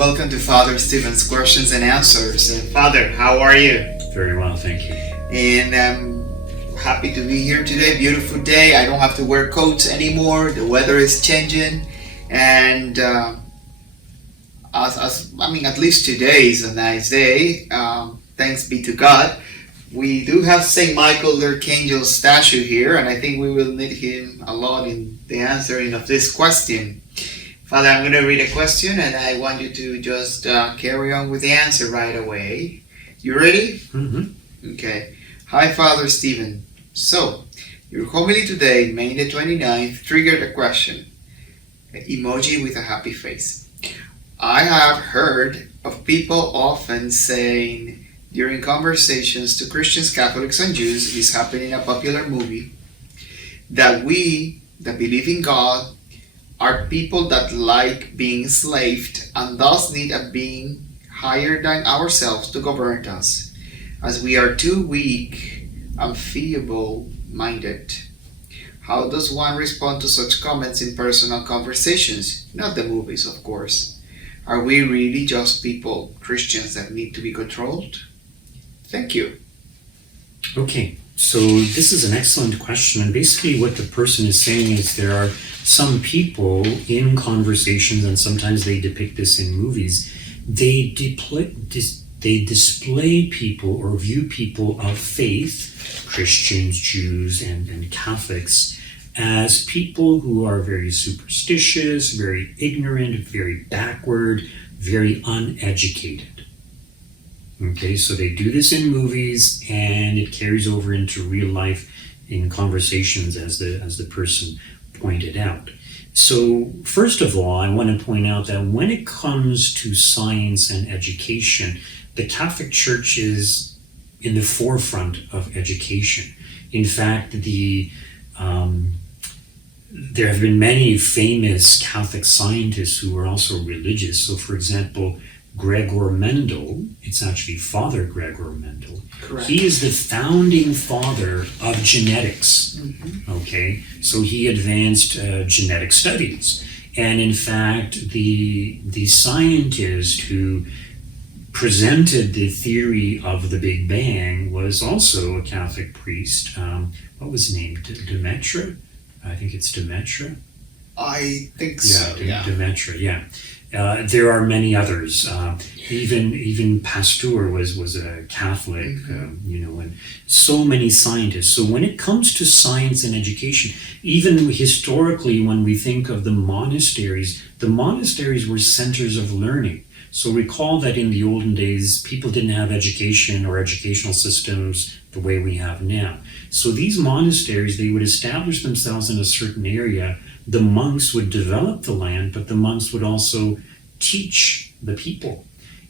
welcome to Father Stephen's Questions and Answers. Father, how are you? Very well, thank you. And I'm happy to be here today. Beautiful day. I don't have to wear coats anymore. The weather is changing, and at least today is a nice day. Thanks be to God. We do have Saint Michael the Archangel statue here, and I think we will need him a lot in the answering of this question. Father, I'm going to read a question, and I want you to just carry on with the answer right away. You ready? Mm-hmm. Okay. Hi, Father Stephen. So, your homily today, May the 29th, triggered a question. Emoji with a happy face. I have heard of people often saying during conversations to Christians, Catholics, and Jews, this happened in a popular movie, that we that believe in God are people that like being enslaved and thus need a being higher than ourselves to govern us, as we are too weak and feeble-minded. How does one respond to such comments in personal conversations? Not the movies, of course. Are we really just people, Christians, that need to be controlled? Thank you. Okay, so this is an excellent question, and basically what the person is saying is there are some people in conversations, and sometimes they depict this in movies, they display people or view people of faith, Christians, Jews, and Catholics, as people who are very superstitious, very ignorant, very backward, very uneducated. Okay, so they do this in movies, and it carries over into real life in conversations, as the person pointed out. So first of all, I want to point out that when it comes to science and education, the Catholic Church is in the forefront of education. In fact, there have been many famous Catholic scientists who were also religious. So for example, Gregor Mendel, it's actually Father Gregor Mendel. Correct. He is the founding father of genetics. Mm-hmm. Okay, so he advanced genetic studies. And in fact, the scientist who presented the theory of the Big Bang was also a Catholic priest. What was his name? Demetra? I think it's Demetra. I think so. Demetra, yeah. There are many others. Even Pasteur was a Catholic, mm-hmm. And so many scientists. So when it comes to science and education, even historically, when we think of the monasteries were centers of learning. So recall that in the olden days, people didn't have education or educational systems the way we have now. So these monasteries, they would establish themselves in a certain area. The monks would develop the land, but the monks would also teach the people.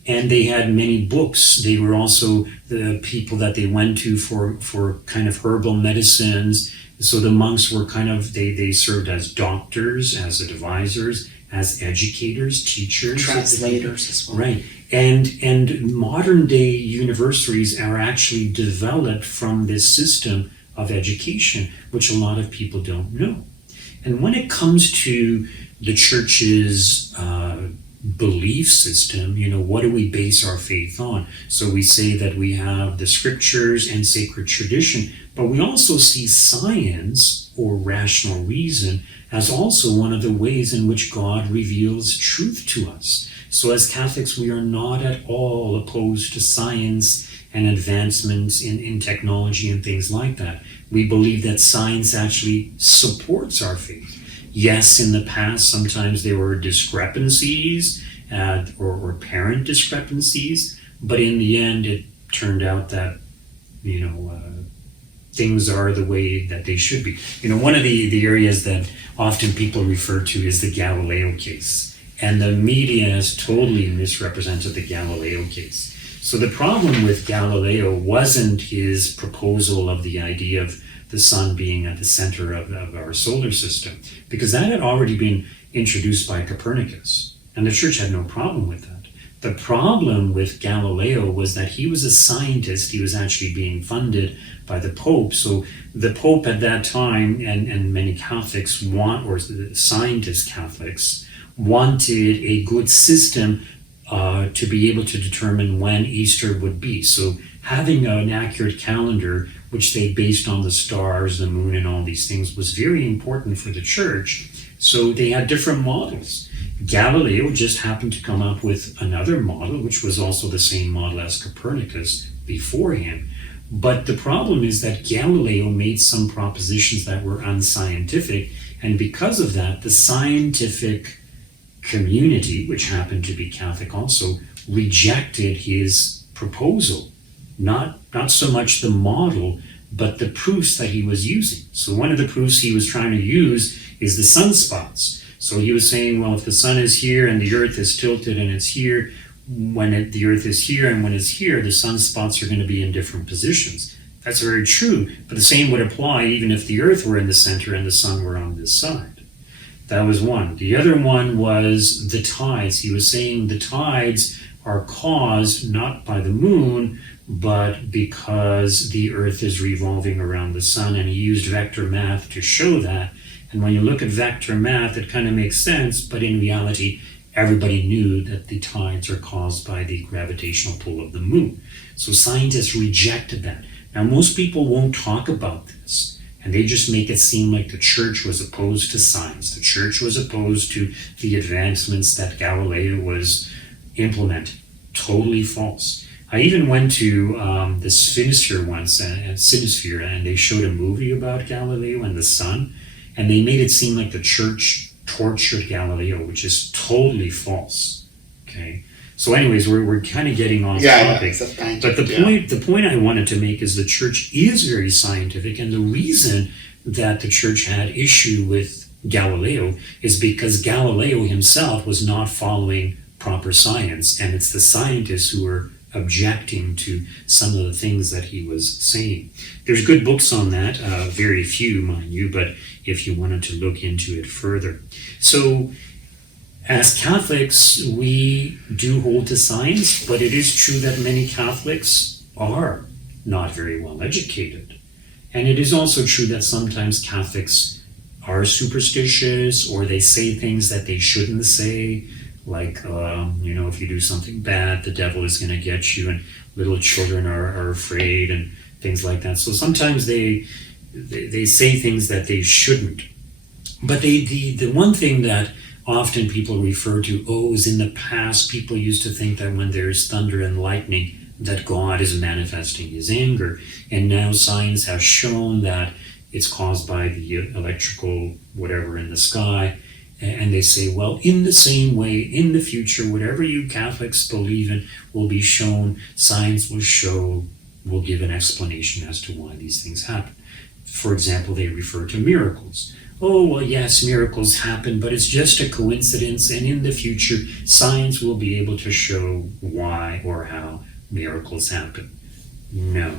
And they had many books. They were also the people that they went to for kind of herbal medicines. So the monks were they served as doctors, as advisors, as educators, teachers. Translators as well. Right. And modern day universities are actually developed from this system of education, which a lot of people don't know. And when it comes to the church's belief system, what do we base our faith on? So we say that we have the scriptures and sacred tradition, but we also see science or rational reason as also one of the ways in which God reveals truth to us. So as Catholics, we are not at all opposed to science and advancements in technology and things like that. We believe that science actually supports our faith. Yes, in the past, sometimes there were discrepancies or apparent discrepancies, but in the end, it turned out that, things are the way that they should be. One of the areas that often people refer to is the Galileo case. And the media has totally misrepresented the Galileo case. So the problem with Galileo wasn't his proposal of the idea of the sun being at the center of our solar system, because that had already been introduced by Copernicus, and the church had no problem with that. The problem with Galileo was that he was a scientist. He was actually being funded by the Pope. So the Pope at that time, and many Catholics scientist Catholics, wanted a good system to be able to determine when Easter would be. So having an accurate calendar, which they based on the stars, the moon, and all these things, was very important for the church. So they had different models. Galileo just happened to come up with another model, which was also the same model as Copernicus before him. But the problem is that Galileo made some propositions that were unscientific, and because of that, the scientific community, which happened to be Catholic also, rejected his proposal. Not so much the model, but the proofs that he was using. So one of the proofs he was trying to use is the sunspots. So he was saying, well, if the sun is here and the earth is tilted and it's here, the earth is here and when it's here, the sunspots are going to be in different positions. That's very true, but the same would apply even if the earth were in the center and the sun were on this side. That was one. The other one was the tides. He was saying the tides are caused not by the moon, but because the earth is revolving around the sun, and he used vector math to show that. And when you look at vector math, it kind of makes sense, but in reality, everybody knew that the tides are caused by the gravitational pull of the moon. So scientists rejected that. Now, most people won't talk about this, and they just make it seem like the church was opposed to science. The church was opposed to the advancements that Galileo was implementing. Totally false. I even went to the Spinosphere once, and they showed a movie about Galileo and the sun, and they made it seem like the church tortured Galileo, which is totally false. Okay. So anyways, we're kind of getting off topic. But the point I wanted to make is the church is very scientific, and the reason that the church had issue with Galileo is because Galileo himself was not following proper science, and it's the scientists who were objecting to some of the things that he was saying. There's good books on that, very few, mind you, but if you wanted to look into it further. So as Catholics, we do hold to science, but it is true that many Catholics are not very well educated. And it is also true that sometimes Catholics are superstitious, or they say things that they shouldn't say, like, if you do something bad, the devil is going to get you, and little children are afraid, and things like that. So sometimes they say things that they shouldn't. But the one thing that often people refer to, is in the past, people used to think that when there's thunder and lightning, that God is manifesting his anger. And now science has shown that it's caused by the electrical whatever in the sky. And they say, well, in the same way, in the future, whatever you Catholics believe in will be shown. Science will give an explanation as to why these things happen. For example, they refer to miracles. Oh, well, yes, miracles happen, but it's just a coincidence, and in the future, science will be able to show why or how miracles happen. No.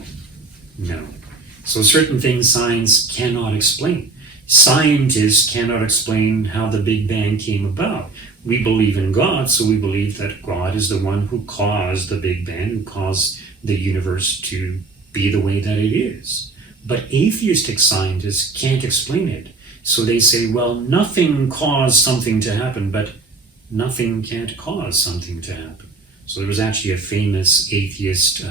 So certain things science cannot explain. Scientists cannot explain how the Big Bang came about. We believe in God, so we believe that God is the one who caused the Big Bang, who caused the universe to be the way that it is. But atheistic scientists can't explain it. So they say, well, nothing caused something to happen, but nothing can't cause something to happen. So there was actually a famous atheist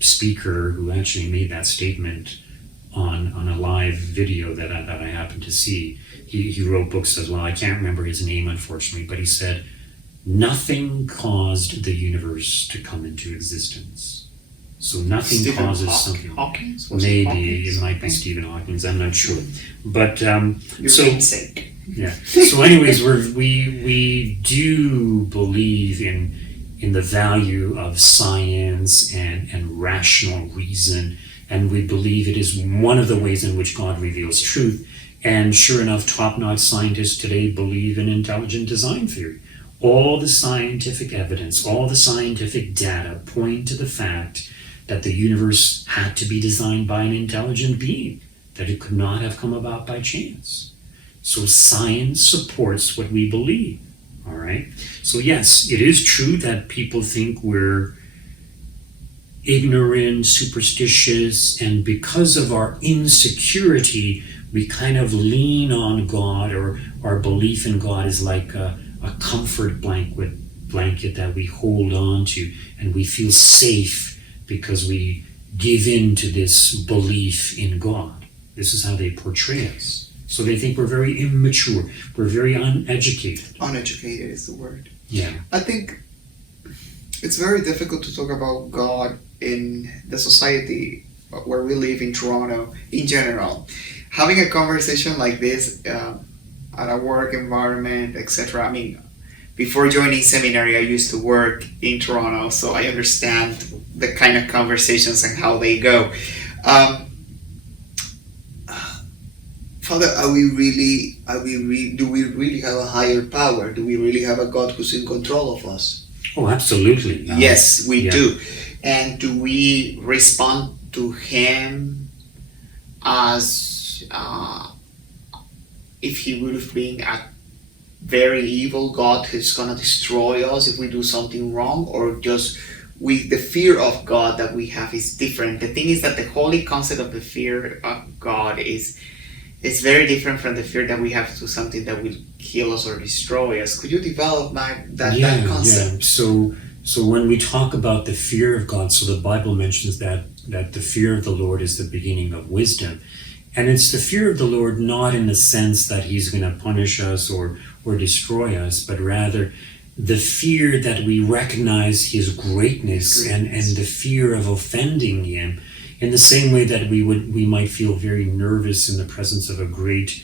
speaker who actually made that statement on a live video that I happened to see. He wrote books as well. I can't remember his name, unfortunately, but he said, nothing caused the universe to come into existence. So nothing causes something. Hawkins? Maybe it might be Stephen Hawking. I'm not sure. But namesake. Yeah. So anyways, we do believe in the value of science and rational reason. And we believe it is one of the ways in which God reveals truth. And sure enough, top-notch scientists today believe in intelligent design theory. All the scientific evidence, all the scientific data point to the fact that the universe had to be designed by an intelligent being, that it could not have come about by chance. So science supports what we believe, all right? So yes, it is true that people think we're ignorant, superstitious, and because of our insecurity, we kind of lean on God, or our belief in God is like a comfort blanket blanket that we hold on to, and we feel safe because we give in to this belief in God. This is how they portray us. So they think we're very immature, we're very uneducated. Uneducated is the word. Yeah. I think it's very difficult to talk about God in the society where we live in Toronto in general. Having a conversation like this at a work environment, etc. I mean, before joining seminary, I used to work in Toronto, so I understand the kind of conversations and how they go. Father, do we really have a higher power? Do we really have a God who's in control of us? Oh, absolutely. Yes, we do. And do we respond to Him as if He would have been a very evil God who's going to destroy us if we do something wrong? Or just the fear of God that we have is different? The thing is that the holy concept of the fear of God is very different from the fear that we have to something that will kill us or destroy us. Could you develop that concept? Yeah. So when we talk about the fear of God, so the Bible mentions that the fear of the Lord is the beginning of wisdom. And it's the fear of the Lord not in the sense that He's going to punish us or destroy us, but rather the fear that we recognize His greatness and the fear of offending Him, in the same way that we might feel very nervous in the presence of a great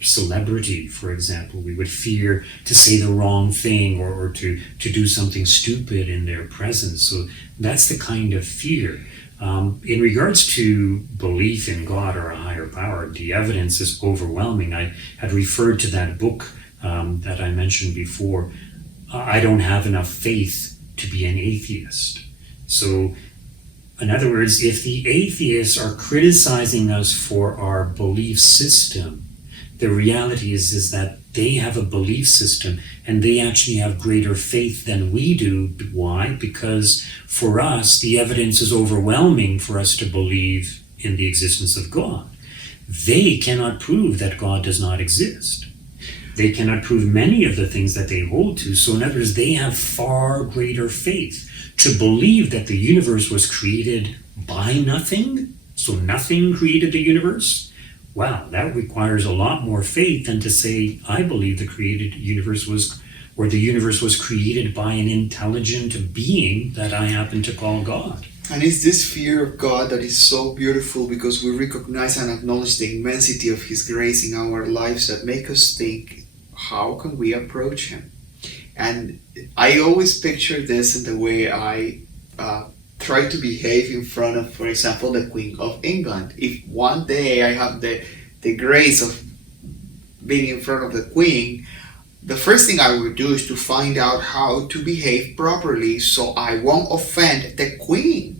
celebrity, for example. We would fear to say the wrong thing or to do something stupid in their presence. So that's the kind of fear. In regards to belief in God or a higher power, the evidence is overwhelming. I had referred to that book that I mentioned before. I don't have enough faith to be an atheist. So in other words, if the atheists are criticizing us for our belief system, the reality is that they have a belief system and they actually have greater faith than we do. Why? Because for us, the evidence is overwhelming for us to believe in the existence of God. They cannot prove that God does not exist. They cannot prove many of the things that they hold to. So in other words, they have far greater faith to believe that the universe was created by nothing. So nothing created the universe. Wow, that requires a lot more faith than to say, I believe the universe was created by an intelligent being that I happen to call God. And it's this fear of God that is so beautiful because we recognize and acknowledge the immensity of His grace in our lives that make us think, how can we approach Him? And I always picture this in the way I try to behave in front of, for example, the Queen of England. If one day I have the grace of being in front of the Queen, the first thing I would do is to find out how to behave properly so I won't offend the Queen.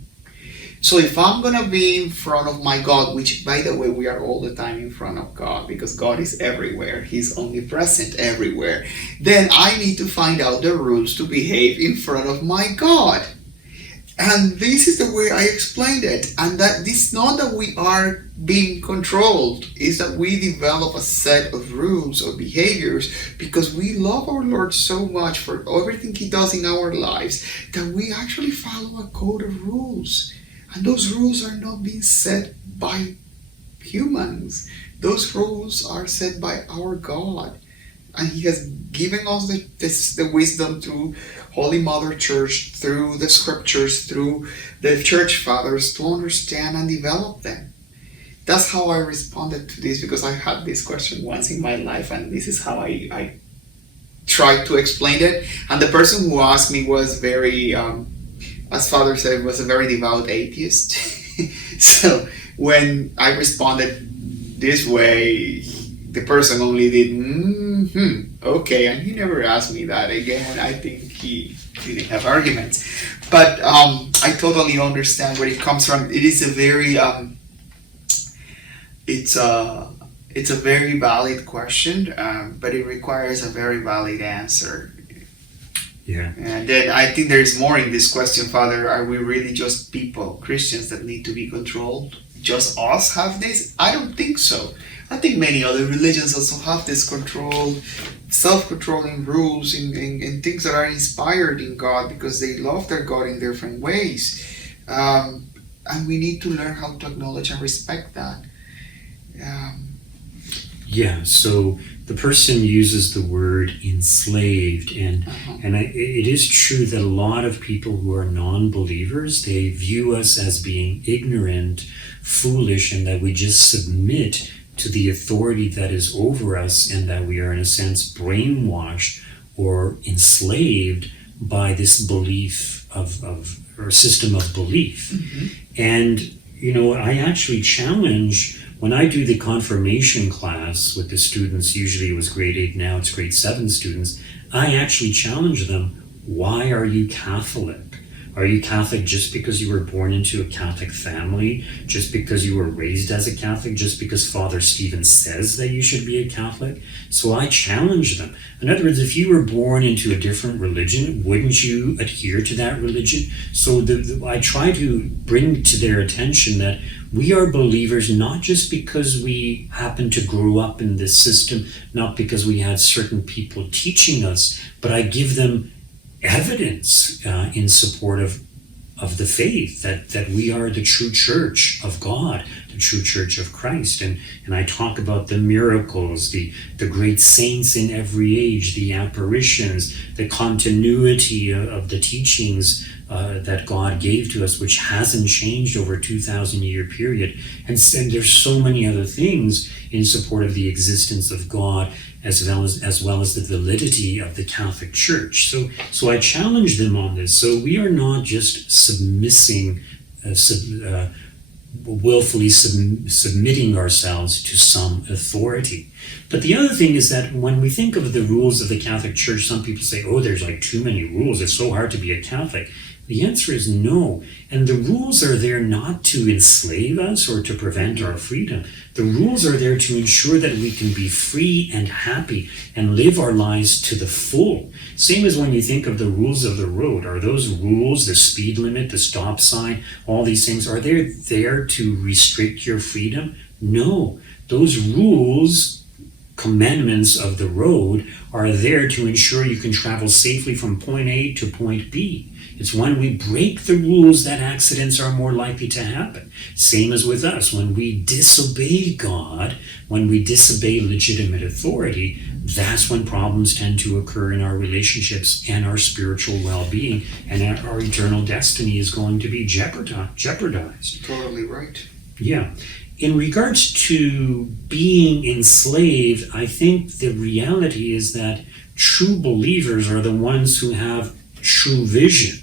So if I'm going to be in front of my God, which by the way, we are all the time in front of God because God is everywhere. He's omnipresent everywhere. Then I need to find out the rules to behave in front of my God. And this is the way I explained it. And that it's not that we are being controlled. It's that we develop a set of rules or behaviors because we love our Lord so much for everything He does in our lives that we actually follow a code of rules. And those rules are not being set by humans. Those rules are set by our God. And He has given us the wisdom through Holy Mother Church, through the scriptures, through the church fathers to understand and develop them. That's how I responded to this because I had this question once in my life and this is how I tried to explain it. And the person who asked me was very... as Father said, was a very devout atheist. So when I responded this way, the person only did, okay, and he never asked me that again. I think he didn't have arguments. But I totally understand where it comes from. It is a very, it's a very valid question, but it requires a very valid answer. Yeah. And then I think there's more in this question, Father. Are we really just people, Christians, that need to be controlled? just us have this? I don't think so. I think many other religions also have this controlled, self-controlling rules and things that are inspired in God because they love their God in different ways. And we need to learn how to acknowledge and respect that. Yeah, so the person uses the word enslaved, and it is true that a lot of people who are non-believers, they view us as being ignorant, foolish, and that we just submit to the authority that is over us, and that we are in a sense brainwashed or enslaved by this belief or system of belief. And I actually challenge, when I do the confirmation class with the students, usually it was grade 8, now it's grade 7 students, I actually challenge them, why are you Catholic? Are you Catholic just because you were born into a Catholic family? Just because you were raised as a Catholic? Just because Father Stephen says that you should be a Catholic? So I challenge them. In other words, if you were born into a different religion, wouldn't you adhere to that religion? So I try to bring to their attention that we are believers not just because we happen to grow up in this system, not because we had certain people teaching us, but I give them evidence in support of the faith that we are the true church of God, the true church of Christ. And I talk about the miracles, the great saints in every age, the apparitions, the continuity of the teachings that God gave to us, which hasn't changed over a 2,000-year period. And there's so many other things in support of the existence of God, as well as the validity of the Catholic Church. So I challenge them on this. So we are not just willfully submitting ourselves to some authority. But the other thing is that when we think of the rules of the Catholic Church, some people say, oh, there's like too many rules, it's so hard to be a Catholic. The answer is no. And the rules are there not to enslave us or to prevent our freedom. The rules are there to ensure that we can be free and happy and live our lives to the full. Same as when you think of the rules of the road. Are those rules, the speed limit, the stop sign, all these things, are they there to restrict your freedom? No. Those rules, commandments of the road, are there to ensure you can travel safely from point A to point B. It's when we break the rules that accidents are more likely to happen. Same as with us. When we disobey God, when we disobey legitimate authority, that's when problems tend to occur in our relationships and our spiritual well-being, and our eternal destiny is going to be jeopardized. Totally right. Yeah. In regards to being enslaved, I think the reality is that true believers are the ones who have true vision,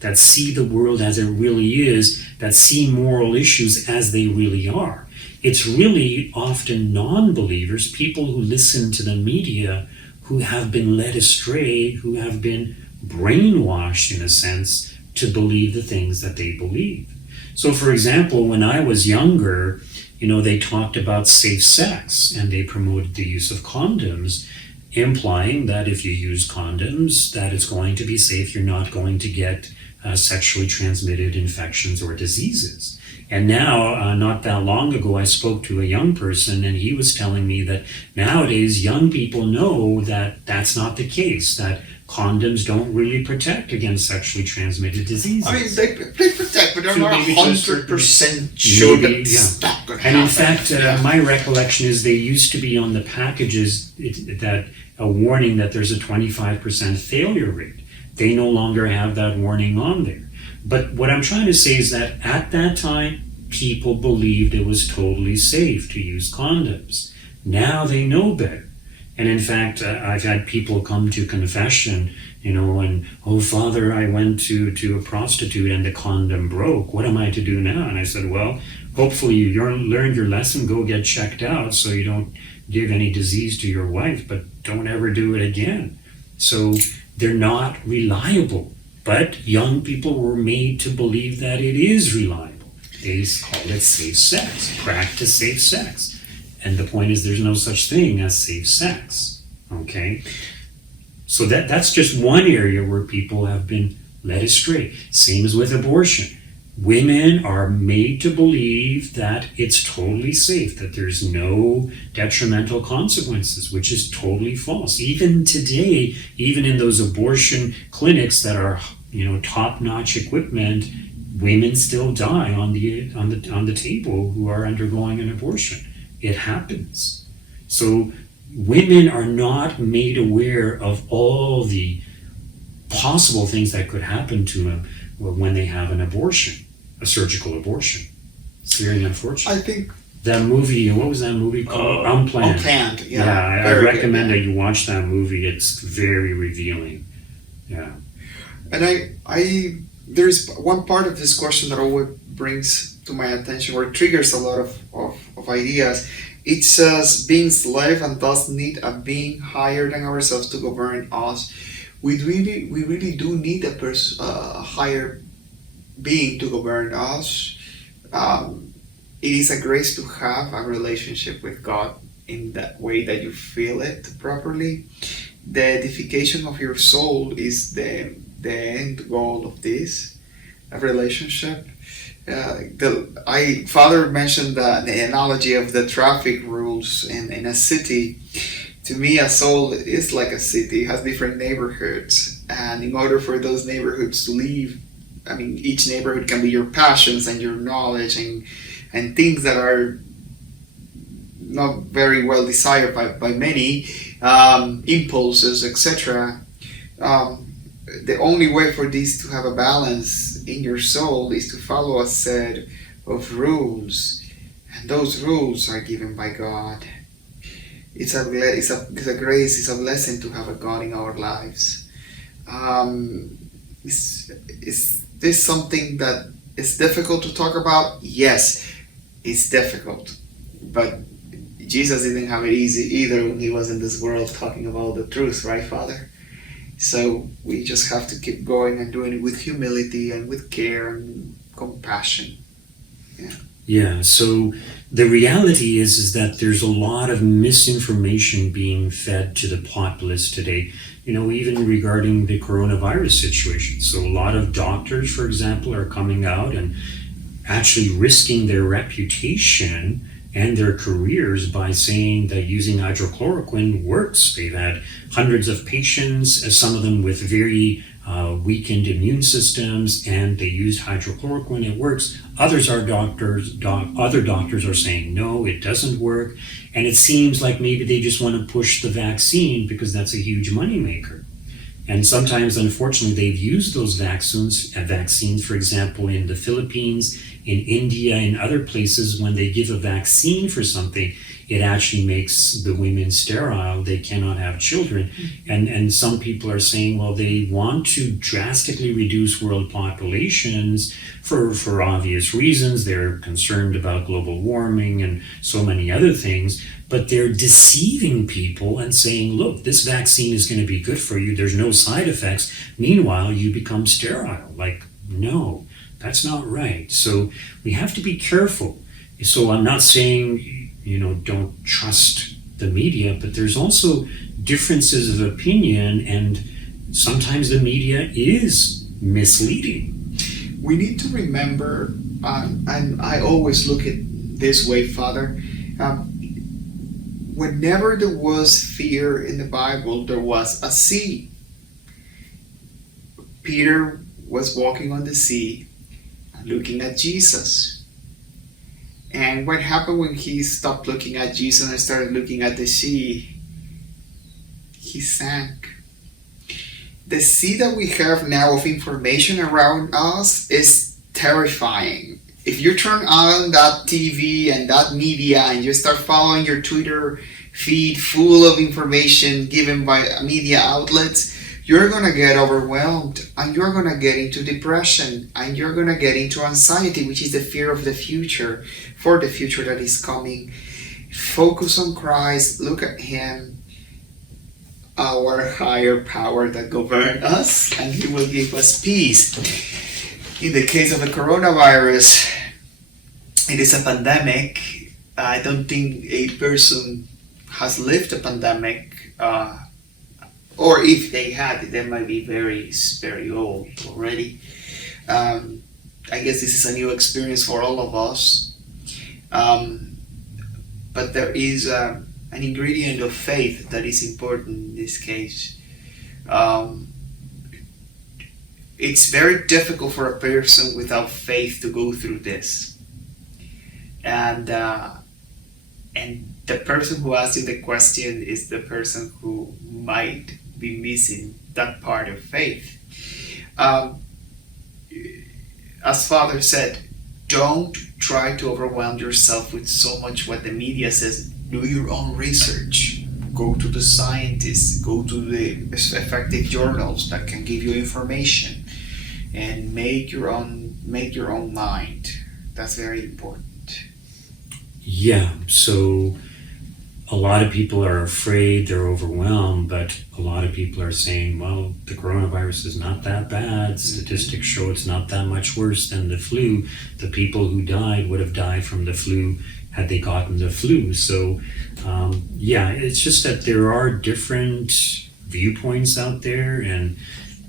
that see the world as it really is, that see moral issues as they really are. It's really often non-believers, people who listen to the media, who have been led astray, who have been brainwashed, in a sense, to believe the things that they believe. So, for example, when I was younger, they talked about safe sex, and they promoted the use of condoms, implying that if you use condoms, that it's going to be safe, you're not going to get sexually transmitted infections or diseases. And now, not that long ago, I spoke to a young person, and he was telling me that nowadays young people know that that's not the case, that condoms don't really protect against sexually transmitted diseases. I mean, they protect, but they're not 100% sure that it's not going to happen. And in fact, my recollection is they used to be on the packages that a warning that there's a 25% failure rate. They no longer have that warning on there. But what I'm trying to say is that at that time, people believed it was totally safe to use condoms. Now they know better. And in fact, I've had people come to confession, and, oh, Father, I went to a prostitute and the condom broke. What am I to do now? And I said, well, hopefully you learned your lesson, go get checked out so you don't give any disease to your wife, but don't ever do it again. So they're not reliable. But young people were made to believe that it is reliable. They call it safe sex, practice safe sex. And the point is there's no such thing as safe sex, okay? So that's just one area where people have been led astray. Same as with abortion. Women are made to believe that it's totally safe, that there's no detrimental consequences, which is totally false. Even today, even in those abortion clinics that are, top-notch equipment, women still die on the table who are undergoing an abortion. It happens. So women are not made aware of all the possible things that could happen to them when they have an abortion, a surgical abortion. It's very unfortunate. I think that movie, what was that movie called? Unplanned. Unplanned, yeah. I recommend that you watch that movie. It's very revealing. Yeah. And I there's one part of this question that always brings to my attention or triggers a lot of ideas. It says, being slave and thus need a being higher than ourselves to govern us. We really do need a higher being to govern us. It is a grace to have a relationship with God in that way that you feel it properly. The edification of your soul is the end goal of this relationship. Father mentioned the analogy of the traffic rules in a city. To me, a soul is like a city. It has different neighborhoods, and in order for those neighborhoods to live, each neighborhood can be your passions and your knowledge and things that are not very well desired by many, impulses, etc. The only way for this to have a balance in your soul is to follow a set of rules, and those rules are given by God. It's a grace, it's a blessing to have a God in our lives. Is this something that is difficult to talk about? Yes, it's difficult, but Jesus didn't have it easy either when he was in this world talking about the truth, right, Father? So we just have to keep going and doing it with humility and with care and compassion. Yeah, so the reality is that there's a lot of misinformation being fed to the populace today, even regarding the coronavirus situation. So a lot of doctors, for example, are coming out and actually risking their reputation and their careers by saying that using hydrochloroquine works. They've had hundreds of patients, some of them with very weakened immune systems, and they used hydrochloroquine. It works. Other doctors are saying no, it doesn't work, and it seems like maybe they just want to push the vaccine because that's a huge moneymaker. And sometimes, unfortunately, they've used those vaccines, for example, in the Philippines, in India, in other places. When they give a vaccine for something, it actually makes the women sterile. They cannot have children. And some people are saying, well, they want to drastically reduce world populations for obvious reasons. They're concerned about global warming and so many other things. But they're deceiving people and saying, look, this vaccine is going to be good for you. There's no side effects. Meanwhile, you become sterile. Like, no, that's not right. So we have to be careful. So I'm not saying, don't trust the media, but there's also differences of opinion, and sometimes the media is misleading. We need to remember, and I always look at this way, Father, whenever there was fear in the Bible, there was a sea. Peter was walking on the sea, looking at Jesus. And what happened when he stopped looking at Jesus and started looking at the sea? He sank. The sea that we have now of information around us is terrifying. If you turn on that TV and that media and you start following your Twitter feed full of information given by media outlets, you're going to get overwhelmed, and you're going to get into depression, and you're going to get into anxiety, which is the fear of the future, for the future that is coming. Focus on Christ, look at Him, our higher power that governs us, and He will give us peace. In the case of the coronavirus, it is a pandemic. I don't think a person has lived a pandemic, or if they had, they might be very, very old already. I guess this is a new experience for all of us. But there is an ingredient of faith that is important in this case. It's very difficult for a person without faith to go through this. And the person who asked you the question is the person who might be missing that part of faith. As Father said, don't try to overwhelm yourself with so much what the media says. Do your own research. Go to the scientists. Go to the effective journals that can give you information, and make your own mind. That's very important. Yeah, so a lot of people are afraid, they're overwhelmed, but a lot of people are saying, well, the coronavirus is not that bad. Statistics show it's not that much worse than the flu. The people who died would have died from the flu had they gotten the flu. So, yeah, it's just that there are different viewpoints out there, and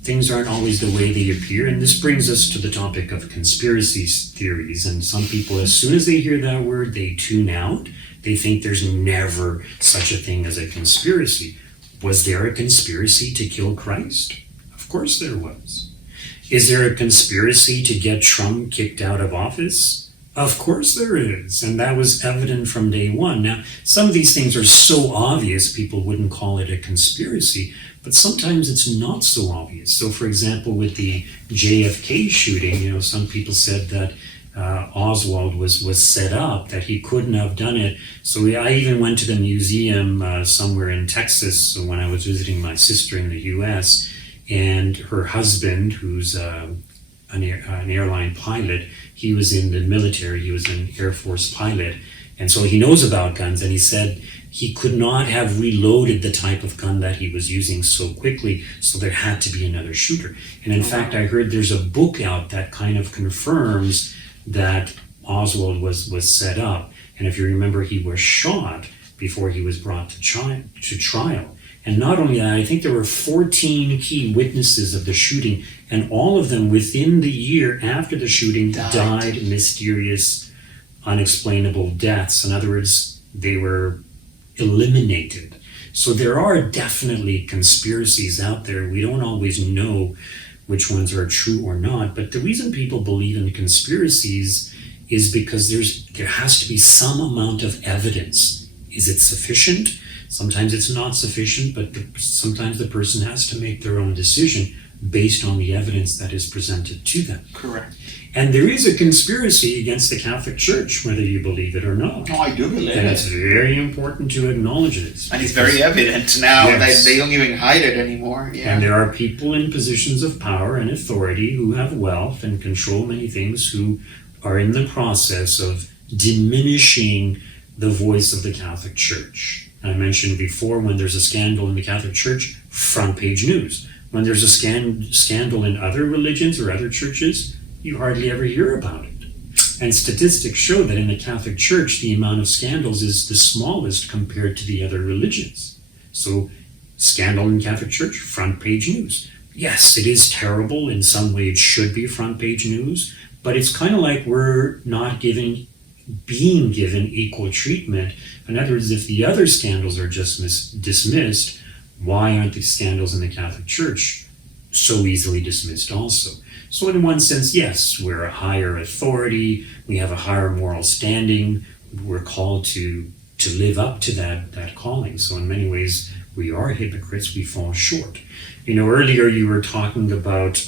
things aren't always the way they appear. And this brings us to the topic of conspiracy theories. And some people, as soon as they hear that word, they tune out. They think there's never such a thing as a conspiracy. Was there a conspiracy to kill Christ? Of course there was. Is there a conspiracy to get Trump kicked out of office? Of course there is. And that was evident from day one. Now, some of these things are so obvious, people wouldn't call it a conspiracy, but sometimes it's not so obvious. So, for example, with the JFK shooting, some people said that Oswald was set up, that he couldn't have done it. So I even went to the museum somewhere in Texas when I was visiting my sister in the US, and her husband, who's an airline pilot, he was in the military, he was an Air Force pilot, and so he knows about guns, and he said he could not have reloaded the type of gun that he was using so quickly, so there had to be another shooter. And in fact, I heard there's a book out that kind of confirms that Oswald was set up. And if you remember, he was shot before he was brought to trial. And not only that, I think there were 14 key witnesses of the shooting, and all of them within the year after the shooting died mysterious, unexplainable deaths. In other words, they were eliminated. So there are definitely conspiracies out there. We don't always know which ones are true or not, but the reason people believe in conspiracies is because there has to be some amount of evidence. Is it sufficient? Sometimes it's not sufficient, but sometimes the person has to make their own decision based on the evidence that is presented to them. Correct. And there is a conspiracy against the Catholic Church, whether you believe it or not. No, I do believe it. And it's very important to acknowledge this. And it's very evident now. Yes. They don't even hide it anymore. Yeah. And there are people in positions of power and authority who have wealth and control many things, who are in the process of diminishing the voice of the Catholic Church. I mentioned before, when there's a scandal in the Catholic Church, front page news. When there's a scandal in other religions or other churches, you hardly ever hear about it. And statistics show that in the Catholic Church, the amount of scandals is the smallest compared to the other religions. So, scandal in Catholic Church, front page news. Yes, it is terrible. In some way, it should be front page news, but it's kind of like we're not being given equal treatment. In other words, if the other scandals are just dismissed, why aren't the scandals in the Catholic Church so easily dismissed also? So in one sense, yes, we're a higher authority, we have a higher moral standing, we're called to live up to that calling. So in many ways, we are hypocrites, we fall short. Earlier you were talking about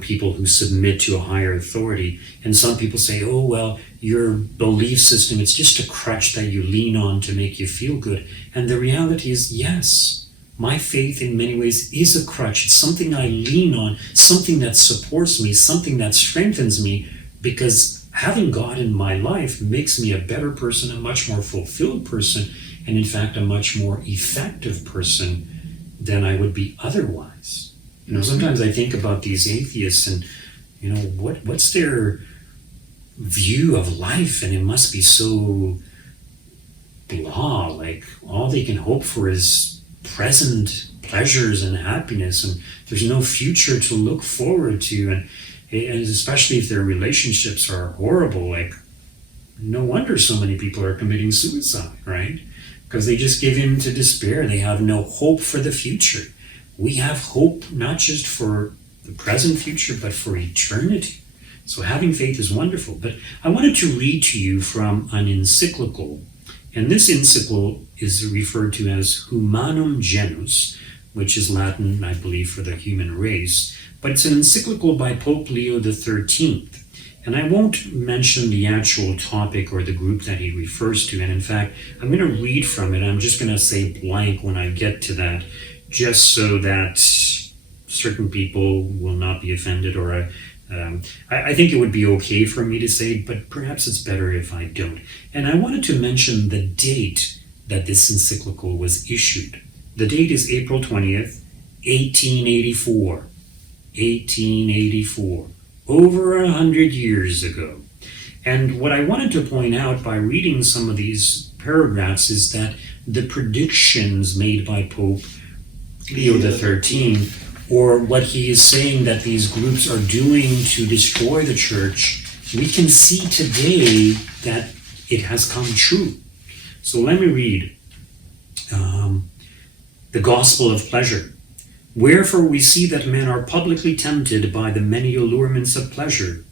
people who submit to a higher authority, and some people say, oh, well, your belief system, it's just a crutch that you lean on to make you feel good. And the reality is, yes, my faith in many ways is a crutch. It's something I lean on, something that supports me, something that strengthens me, because having God in my life makes me a better person, a much more fulfilled person, and in fact, a much more effective person than I would be otherwise. Sometimes I think about these atheists and, what's their view of life? And it must be so blah, like all they can hope for is present pleasures and happiness, and there's no future to look forward to. And especially if their relationships are horrible, like no wonder so many people are committing suicide, right? Because they just give in to despair. They have no hope for the future. We have hope not just for the present future, but for eternity. So having faith is wonderful. But I wanted to read to you from an encyclical, and this encyclical is referred to as Humanum Genus, which is Latin, I believe, for the human race. But it's an encyclical by Pope Leo XIII. And I won't mention the actual topic or the group that he refers to. And in fact, I'm going to read from it. I'm just going to say blank when I get to that, just so that certain people will not be offended. Or I think it would be okay for me to say, but perhaps it's better if I don't. And I wanted to mention the date that this encyclical was issued. The date is April 20th, 1884. 1884. Over 100 years ago. And what I wanted to point out by reading some of these paragraphs is that the predictions made by Pope Leo XIII, or what he is saying that these groups are doing to destroy the church, we can see today that it has come true. So let me read the Gospel of Pleasure. Wherefore we see that men are publicly tempted by the many allurements of pleasure,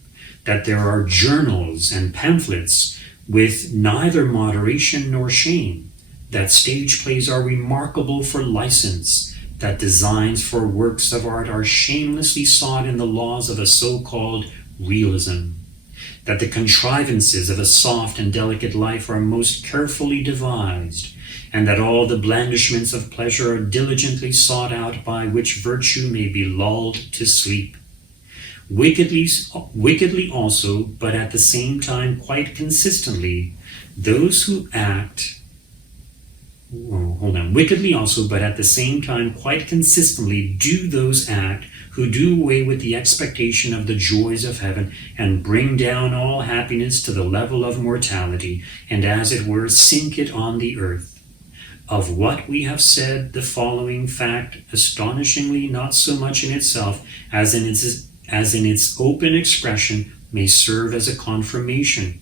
that there are journals and pamphlets with neither moderation nor shame, that stage plays are remarkable for license, that designs for works of art are shamelessly sought in the laws of a so-called realism, that the contrivances of a soft and delicate life are most carefully devised, and that all the blandishments of pleasure are diligently sought out by which virtue may be lulled to sleep. Wickedly also, but at the same time quite consistently, those who act wickedly also, but at the same time quite consistently do those act who do away with the expectation of the joys of heaven and bring down all happiness to the level of mortality, and as it were sink it on the earth. Of what we have said, the following fact, astonishingly not so much in itself as in its open expression, may serve as a confirmation.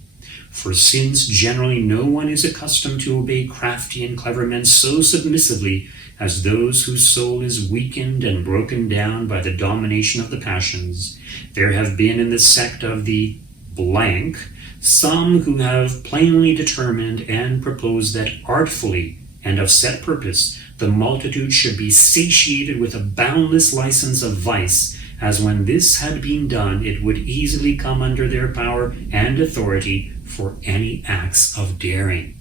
For since generally no one is accustomed to obey crafty and clever men so submissively as those whose soul is weakened and broken down by the domination of the passions, there have been in the sect of the blank some who have plainly determined and proposed that artfully and of set purpose the multitude should be satiated with a boundless license of vice, as when this had been done it would easily come under their power and authority for any acts of daring.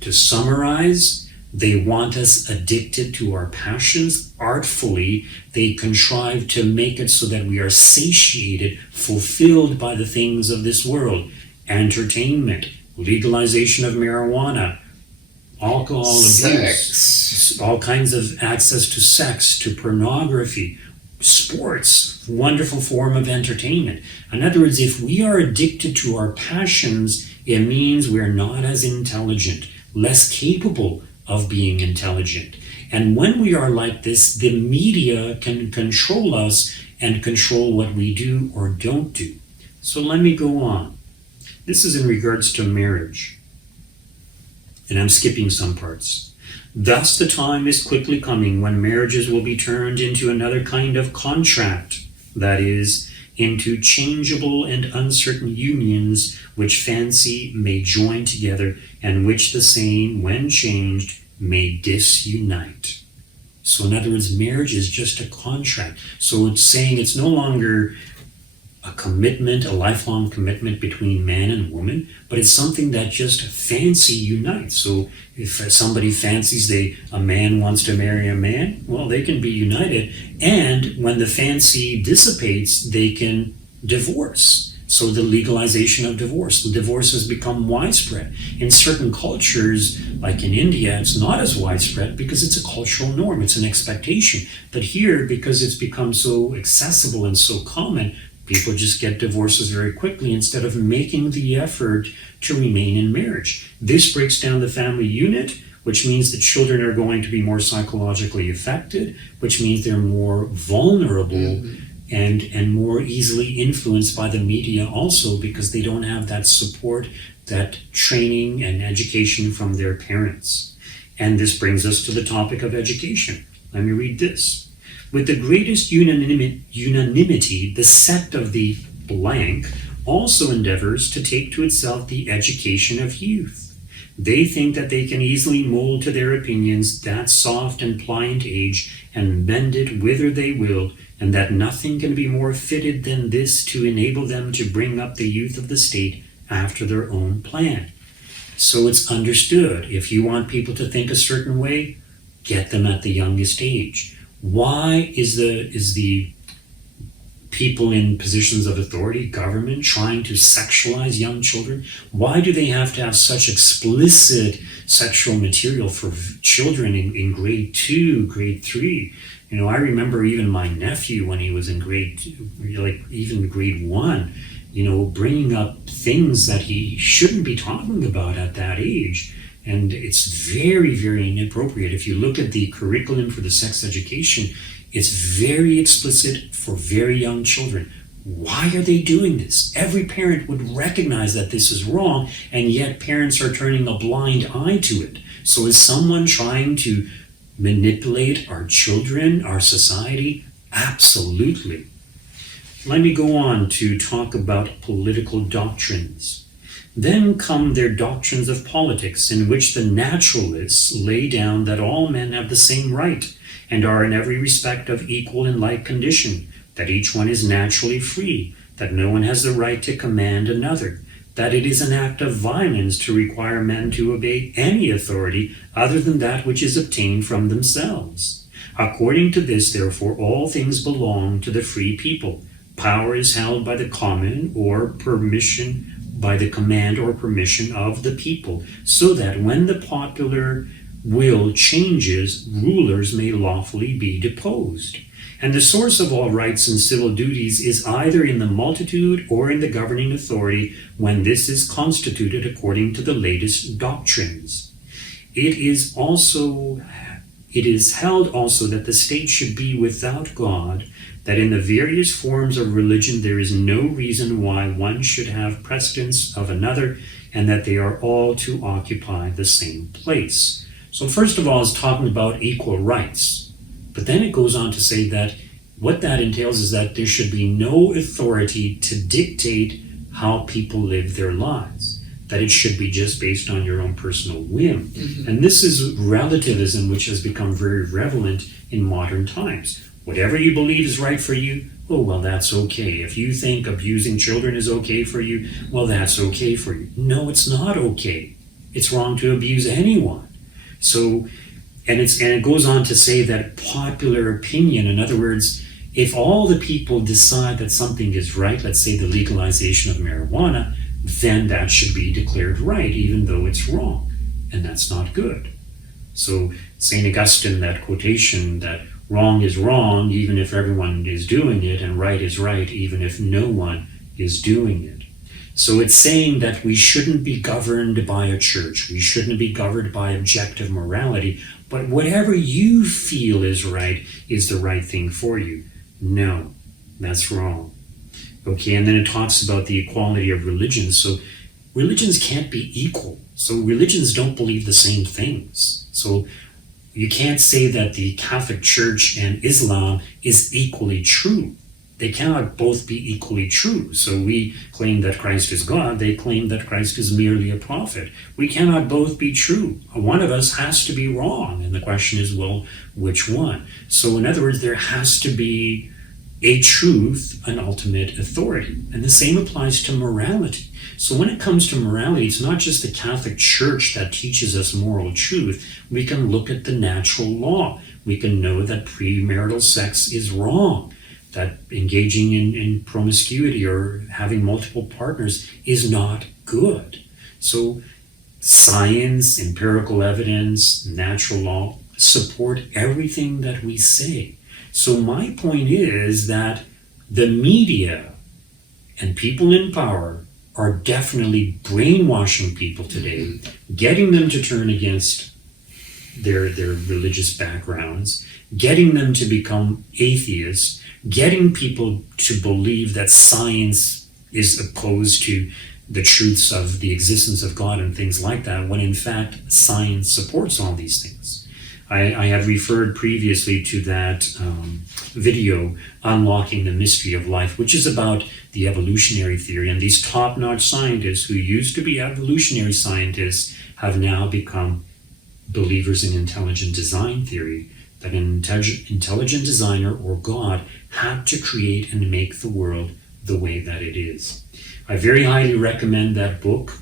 To summarize, they want us addicted to our passions artfully. They contrive to make it so that we are satiated, fulfilled by the things of this world. Entertainment, legalization of marijuana, alcohol abuse, all kinds of access to sex, to pornography, sports, wonderful form of entertainment. In other words, if we are addicted to our passions, it means we're not as intelligent, less capable of being intelligent. And when we are like this, the media can control us and control what we do or don't do. So let me go on. This is in regards to marriage. And I'm skipping some parts. Thus the time is quickly coming when marriages will be turned into another kind of contract, that is, into changeable and uncertain unions which fancy may join together, and which the same, when changed, may disunite. So in other words, marriage is just a contract. So it's saying it's no longer a commitment, a lifelong commitment between man and woman, but it's something that just fancy unites. So if somebody fancies a man wants to marry a man, well, they can be united. And when the fancy dissipates, they can divorce. So the legalization of divorce. The divorce has become widespread. In certain cultures, like in India, it's not as widespread because it's a cultural norm, it's an expectation. But here, because it's become so accessible and so common, people just get divorces very quickly instead of making the effort to remain in marriage. This breaks down the family unit, which means the children are going to be more psychologically affected, which means they're more vulnerable and more easily influenced by the media also, because they don't have that support, that training and education from their parents. And this brings us to the topic of education. Let me read this. With the greatest unanimity, the sect of the blank also endeavors to take to itself the education of youth. They think that they can easily mold to their opinions that soft and pliant age and bend it whither they will, and that nothing can be more fitted than this to enable them to bring up the youth of the state after their own plan. So it's understood, if you want people to think a certain way, get them at the youngest age. Why is the people in positions of authority, government, trying to sexualize young children? Why do they have to have such explicit sexual material for children in grade 2, grade 3? I remember even my nephew when he was in even grade 1, bringing up things that he shouldn't be talking about at that age. And it's very, very inappropriate. If you look at the curriculum for the sex education, it's very explicit for very young children. Why are they doing this? Every parent would recognize that this is wrong, and yet parents are turning a blind eye to it. So is someone trying to manipulate our children, our society? Absolutely. Let me go on to talk about political doctrines. Then come their doctrines of politics, in which the naturalists lay down that all men have the same right, and are in every respect of equal and like condition, that each one is naturally free, that no one has the right to command another, that it is an act of violence to require men to obey any authority other than that which is obtained from themselves. According to this, therefore, all things belong to the free people. Power is held by the common or permission, by the command or permission of the people, so that when the popular will changes, rulers may lawfully be deposed. And the source of all rights and civil duties is either in the multitude or in the governing authority, when this is constituted according to the latest doctrines. It is held also that the state should be without God, that in the various forms of religion there is no reason why one should have precedence of another, and that they are all to occupy the same place. So first of all, it's talking about equal rights. But then it goes on to say that what that entails is that there should be no authority to dictate how people live their lives, that it should be just based on your own personal whim. Mm-hmm. And this is relativism, which has become very relevant in modern times. Whatever you believe is right for you, oh, well, that's okay. If you think abusing children is okay for you, well, that's okay for you. No, it's not okay. It's wrong to abuse anyone. So, and it goes on to say that popular opinion, in other words, if all the people decide that something is right, let's say the legalization of marijuana, then that should be declared right, even though it's wrong. And that's not good. So St. Augustine, that quotation that wrong is wrong, even if everyone is doing it, and right is right, even if no one is doing it. So it's saying that we shouldn't be governed by a church. We shouldn't be governed by objective morality. But whatever you feel is right is the right thing for you. No, that's wrong. Okay, and then it talks about the equality of religions. So religions can't be equal. So religions don't believe the same things. So you can't say that the Catholic Church and Islam is equally true. They cannot both be equally true. So we claim that Christ is God. They claim that Christ is merely a prophet. We cannot both be true. One of us has to be wrong. And the question is, well, which one? So in other words, there has to be a truth, an ultimate authority. And the same applies to morality. So when it comes to morality, it's not just the Catholic Church that teaches us moral truth. We can look at the natural law. We can know that premarital sex is wrong, that engaging in promiscuity or having multiple partners is not good. So science, empirical evidence, natural law support everything that we say. So my point is that the media and people in power are definitely brainwashing people today, getting them to turn against their religious backgrounds, getting them to become atheists, getting people to believe that science is opposed to the truths of the existence of God and things like that, when in fact science supports all these things. I have referred previously to that video, Unlocking the Mystery of Life, which is about the evolutionary theory. And these top-notch scientists who used to be evolutionary scientists have now become believers in intelligent design theory, that an intelligent designer or God had to create and make the world the way that it is. I very highly recommend that book.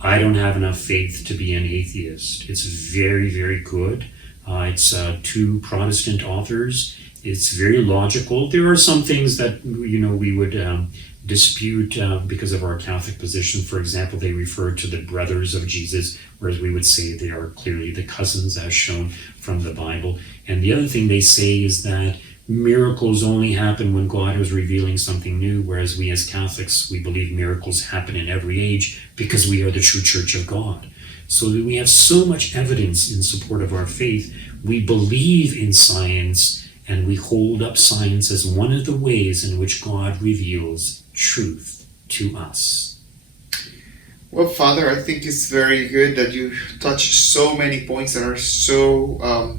I don't have enough faith to be an atheist. It's very, very good. It's two Protestant authors. It's very logical. There are some things that we would dispute because of our Catholic position. For example, they refer to the brothers of Jesus, whereas we would say they are clearly the cousins as shown from the Bible. And the other thing they say is that miracles only happen when God is revealing something new, whereas we as Catholics, we believe miracles happen in every age because we are the true Church of God. So that we have so much evidence in support of our faith. We believe in science, and we hold up science as one of the ways in which God reveals truth to us. Well, Father, I think it's very good that you touch so many points that are so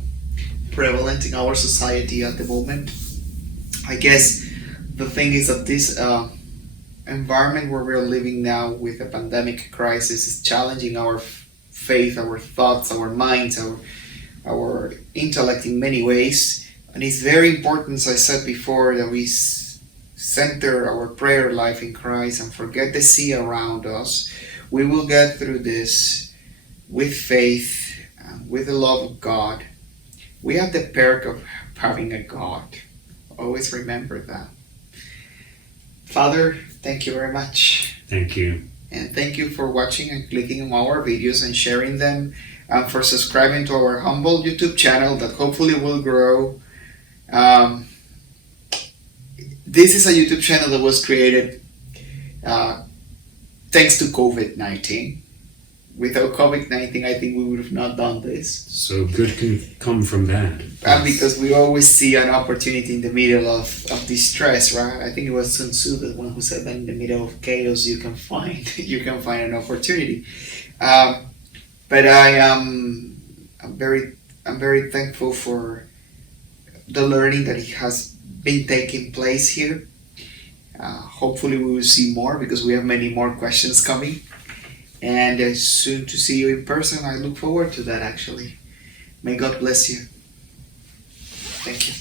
prevalent in our society at the moment. I guess the thing is that this environment where we're living now with a pandemic crisis is challenging our faith, our thoughts, our minds, our intellect in many ways. And it's very important, as I said before, that we center our prayer life in Christ and forget the sea around us. We will get through this with faith, with the love of God. We have the perk of having a God. Always remember that. Father, thank you very much. Thank you. And thank you for watching and clicking on our videos and sharing them, and for subscribing to our humble YouTube channel that hopefully will grow. This is a YouTube channel that was created thanks to COVID-19. Without COVID-19, I think we would have not done this. So good can come from that. And because we always see an opportunity in the middle of distress, right? I think it was Sun Tzu, the one who said that in the middle of chaos you can find an opportunity. But I'm very thankful for the learning that has been taking place here. Hopefully we will see more, because we have many more questions coming. And soon to see you in person. I look forward to that, actually. May God bless you. Thank you.